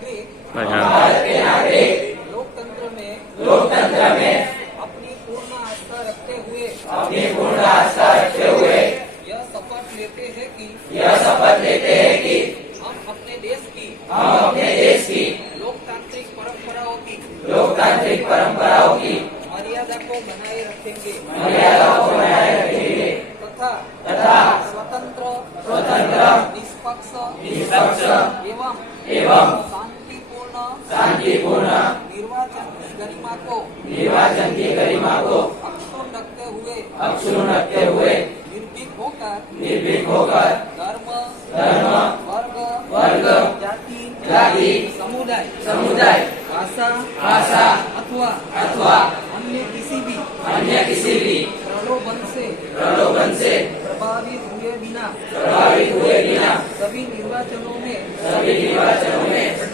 भारत के नागरिक लोकतंत्र में अपनी पूर्ण आस्था रखते हुए यह शपथ लेते हैं कि हम अपने देश की लोकतांत्रिक परंपराओं की मर्यादा को बनाए रखेंगे तथा स्वतंत्र निष्पक्ष एवं शांतिपूर्ण निर्वाचन की गरिमा को अक्षुण्ण रखते हुए निर्भीक होकर धर्म वर्ग जाति समुदाय भाषा अथवा अन्य किसी भी प्रलोभन से प्रभावित हुए बिना सभी निर्वाचनों में